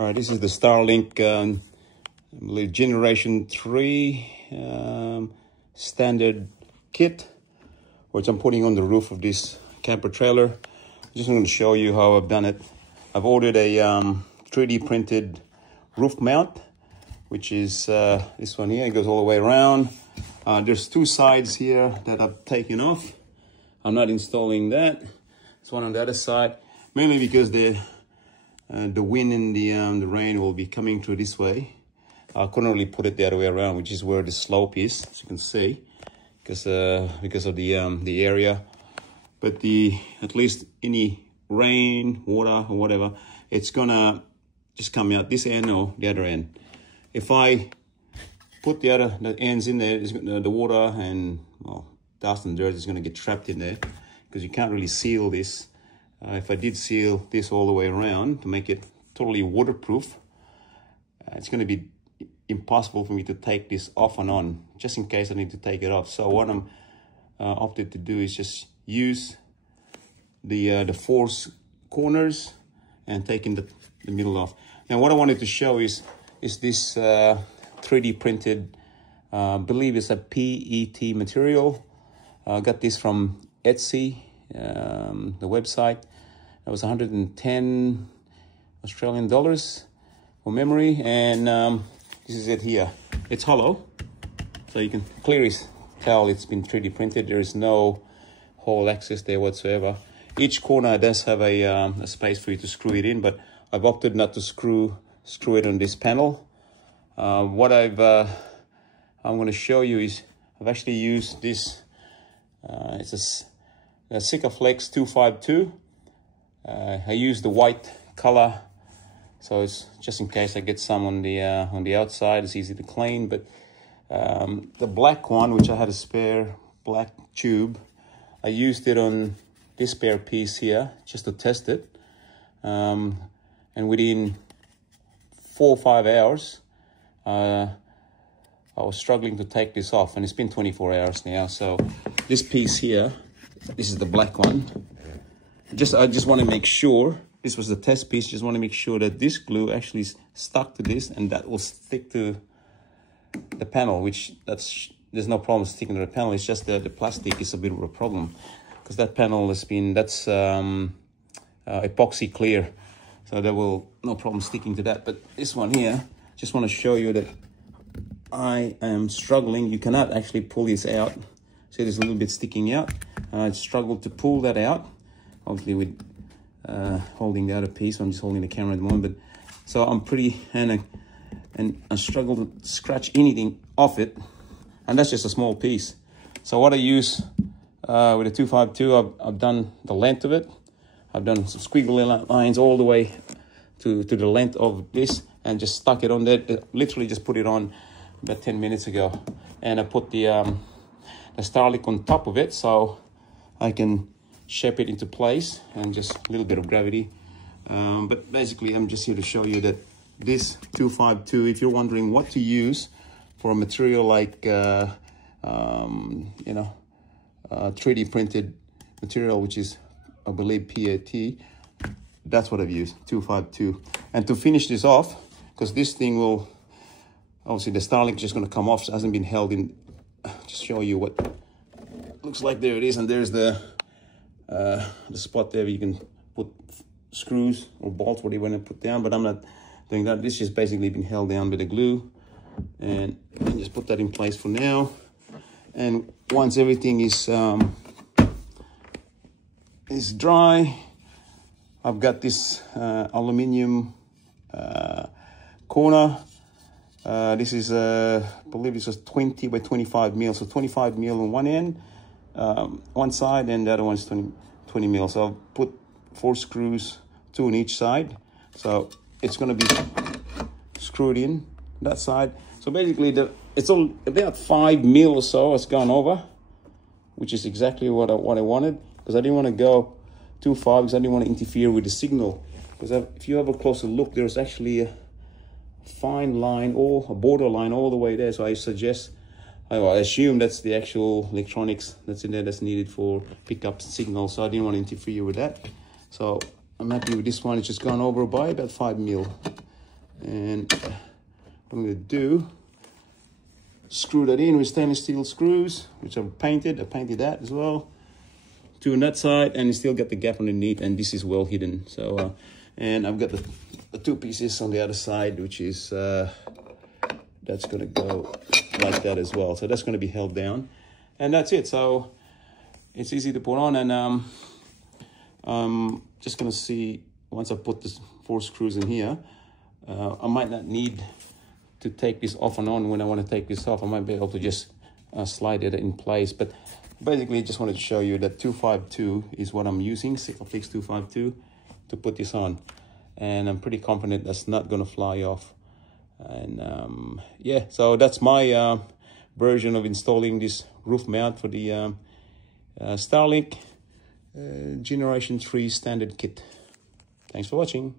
All right, this is the Starlink I believe Generation 3 standard kit, which I'm putting on the roof of this camper trailer. I'm just going to show you how I've done it. I've ordered a 3D printed roof mount, which is this one here. It goes all the way around. There's two sides here that I've taken off. I'm not installing that. There's one on the other side, mainly because the wind and the rain will be coming through this way. I couldn't really put it the other way around, which is where the slope is, as you can see, because of the area. But at least any rain, water, or whatever, it's gonna just come out this end or the other end. If I put the ends in there, the water and dust and dirt is gonna get trapped in there, because you can't really seal this. If I did seal this all the way around to make it totally waterproof, it's going to be impossible for me to take this off and on, just in case I need to take it off. So what I'm opted to do is just use the four corners and taking the middle off. Now what I wanted to show is this 3D printed, I believe it's a PET material. I got this from Etsy, the website. It was 110 Australian dollars for memory, and this is it here. It's hollow, so you can clearly tell it's been 3D printed. There is no hole access there whatsoever. Each corner does have a space for you to screw it in, but I've opted not to screw it on this panel. What I'm going to show you is I've actually used this. It's a Sikaflex 252. I use the white color, so it's just in case I get some on the outside. It's easy to clean. But the black one, which I had a spare black tube, I used it on this spare piece here just to test it. And within 4 or 5 hours, I was struggling to take this off, and it's been 24 hours now. So this piece here, this is the black one. I just want to make sure, this was the test piece, just want to make sure that this glue actually stuck to this, and that will stick to the panel, which there's no problem sticking to the panel. It's just the plastic is a bit of a problem, because that panel that's epoxy clear, so there will no problem sticking to that. But this one here, just want to show you that I am struggling. You cannot actually pull this out. See, there's a little bit sticking out. I struggled to pull that out, obviously with holding the other piece. I'm just holding the camera at the moment, but so I'm pretty, and I struggle to scratch anything off it, and that's just a small piece. So what I use with the 252, I've done the length of it. I've done some squiggly lines all the way to the length of this, and just stuck it on there. Literally just put it on about 10 minutes ago, and I put the Starlink on top of it, so I can shape it into place, and just a little bit of gravity. But basically, I'm just here to show you that this 252, if you're wondering what to use for a material like 3D printed material, which is, I believe, PET, that's what I've used, 252. And to finish this off, because this thing will, obviously the Starlink is just going to come off, so it hasn't been held in. Just show you what it looks like. There it is, and there's the spot there where you can put screws or bolts, whatever you want to put down, but I'm not doing that. This has basically been held down with the glue, and just put that in place for now. And once everything is dry, I've got this aluminium corner. This is, I believe this was 20 by 25 mil. So 25 mil on one end, one side, and the other one's 20 mil. So I'll put 4 screws, 2 on each side. So it's going to be screwed in that side. So basically, it's all about 5 mil or so it's gone over, which is exactly what I wanted, because I didn't want to go too far, because I didn't want to interfere with the signal. Because if you have a closer look, there's actually a fine line or a border line all the way there. So I assume that's the actual electronics that's in there that's needed for pickup signal. So I didn't want to interfere with that. So I'm happy with this one. It's just gone over by about 5 mil. And what I'm going to do, screw that in with stainless steel screws, which I've painted. I painted that as well. Two on that side, and you still get the gap underneath, and this is well hidden. So, and I've got the two pieces on the other side, which is, that's going to go like that as well. So that's going to be held down, and that's it. So it's easy to put on, and I'm just going to see, once I put the 4 screws in here, I might not need to take this off and on. When I want to take this off, I might be able to just slide it in place. But basically, just wanted to show you that 252 is what I'm using, Sikaflex 252, to put this on. And I'm pretty confident that's not going to fly off. And yeah, so that's my version of installing this roof mount for the Starlink Generation 3 standard kit. Thanks for watching.